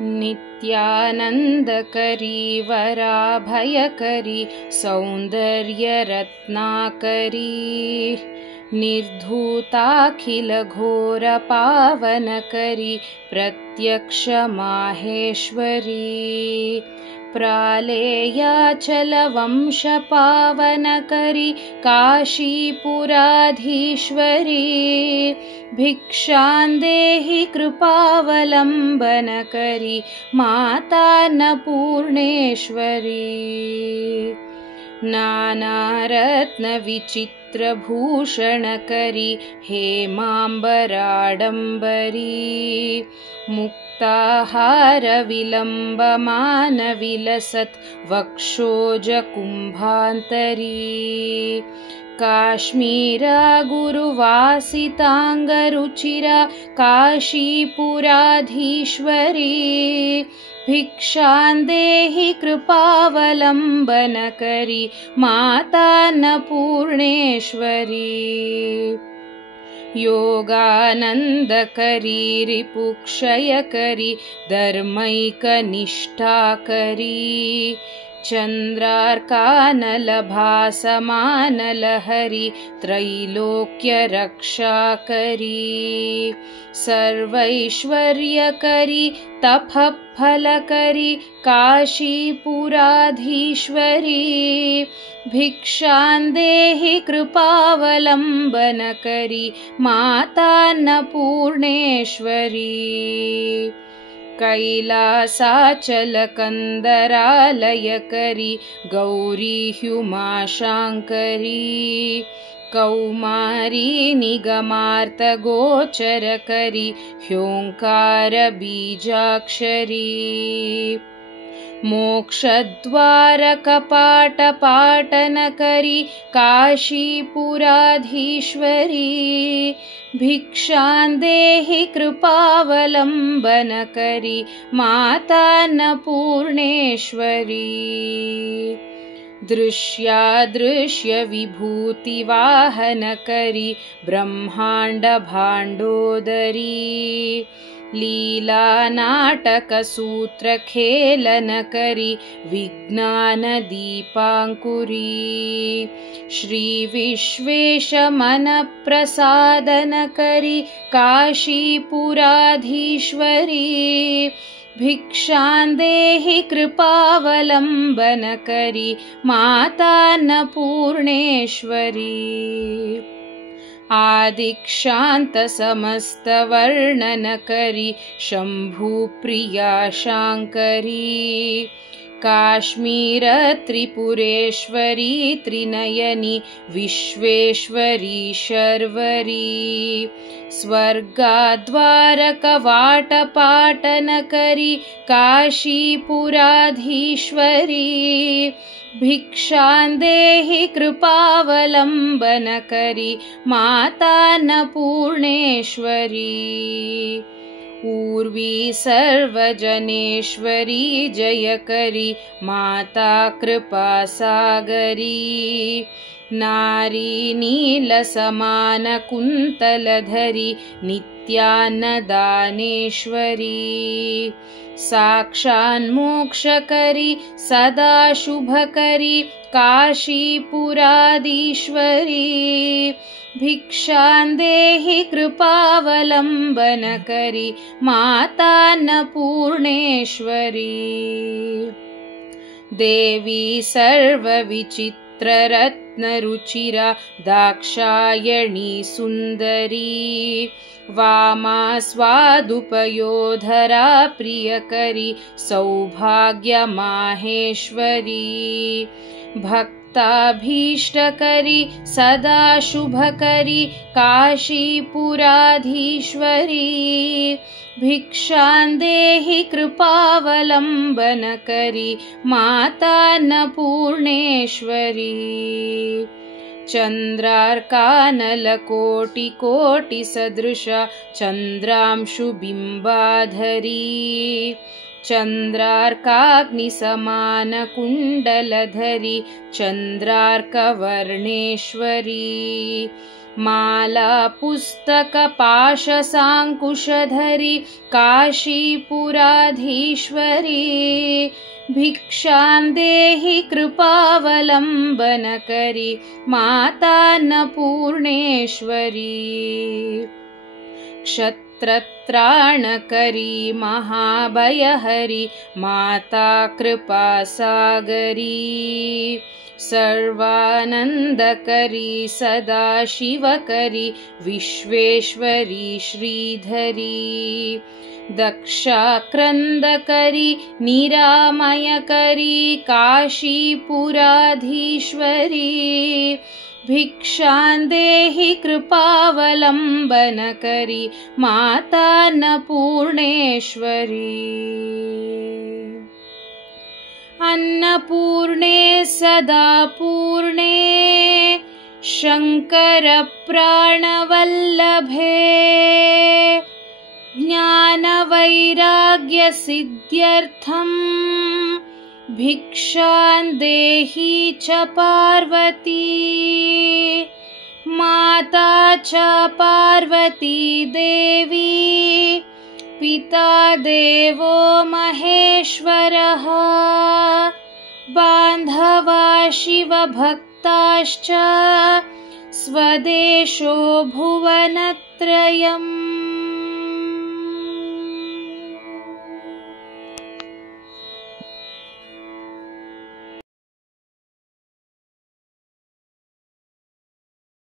नित्यानन्दकरी वराभयकरी सौन्दर्यरत्नाकरी निर्धूताखिलघोरपावनकरी प्रत्यक्षमाहेश्वरी प्रालेयाचलवंशपावनकरी काशीपुराधीश्वरी भिक्षां देहि कृपावलम्बनकरी मातान्नपूर्णेश्वरी नानारत्नविचित्रभूषणकरी हेमाम्बराडम्बरी मुक्ताहारविलम्बमानविलसत् वक्षोजकुम्भान्तरी काश्मीरा गुरुवासिताङ्गरुचिरा काशीपुराधीश्वरी भिक्षां देहि कृपावलम्बनकरी मातान्नपूर्णेश्वरी योगानन्दकरी रिपुक्षयकरी धर्मैकनिष्ठाकरी चन्द्रार्कानलभासमानलहरी त्रैलोक्यरक्षाकरी सर्वैश्वर्यकरी तपःफलकरी काशीपुराधीश्वरी भिक्षां देहि कृपावलम्बनकरी मातान्नपूर्णेश्वरी कैलासाचलकन्दरालयकरी गौरी ह्युमाशाङ्करी कौमारी निगमार्तगोचरकरी ह्योङ्कारबीजाक्षरी मोक्षद्वारकपाटपाटनकरी काशीपुराधीश्वरी भिक्षां देहि कृपावलम्बनकरी मातान्नपूर्णेश्वरी दृश्यादृश्यविभूतिवाहनकरी ब्रह्माण्डभाण्डोदरी लीलानाटकसूत्रखेलनकरी विज्ञानदीपाङ्कुरी श्रीविश्वेशमनप्रसादनकरी काशीपुराधीश्वरी भिक्षां देहि कृपावलम्बनकरी मातान्नपूर्णेश्वरी आदिक्षान्तसमस्तवर्णनकरी शम्भुप्रिया शाङ्करी काश्मीरत्रिपुरेश्वरी त्रिनयनी विश्वेश्वरी शर्वरी स्वर्गाद्वारकवाटपाटनकरी काशीपुराधीश्वरी भिक्षां देहि कृपावलम्बनकरी मातान्नपूर्णेश्वरी ऊर्वी सर्वजनेश्वरी जयकरी माता कृपासागरी नारी नीलसमानकुन्तलधरी नित्यान्नदानेश्वरी साक्षान्मोक्षकरी सदा शुभकरी काशीपुराधीश्वरी भिक्षां देहि कृपावलम्बनकरी मातान्नपूर्णेश्वरी देवी सर्वविचित्ररत्नरुचिरा दाक्षायणी सुन्दरी वामा स्वादुपयोधरा प्रियकरी सौभाग्यमाहेश्वरी भक्ताभीष्टकरी सदा शुभकरी काशीपुराधीश्वरी भिक्षां देहि कृपावलम्बनकरी मातान्नपूर्णेश्वरी चन्द्रार्कानलकोटिकोटिसदृशा चन्द्रांशुबिम्बाधरी चन्द्रार्काग्निसमानकुण्डलधरी चन्द्रार्कवर्णेश्वरी माला पुस्तकपाशसाङ्कुशधरी काशीपुराधीश्वरी भिक्षां देहि कृपावलम्बनकरी मातान्नपूर्णेश्वरी क्षत्रत्राणकरी महाभयहरी माता कृपासागरी सर्वानन्दकरी सदाशिवकरी विश्वेश्वरी श्रीधरी दक्षाक्रन्दकरी निरामयकरी काशीपुराधीश्वरी भिक्षां देहि कृपावलम्बनकरी मातान्नपूर्णेश्वरी अन्नपूर्णे सदा पूर्णे शङ्करप्राणवल्लभे ज्ञानवैराग्यसिद्ध्यर्थं भिक्षां देहि च पार्वती माता च पार्वती देवी पिता देवो महेश्वरः बान्धवा शिवभक्ताश्च स्वदेशो भुवनत्रयम्।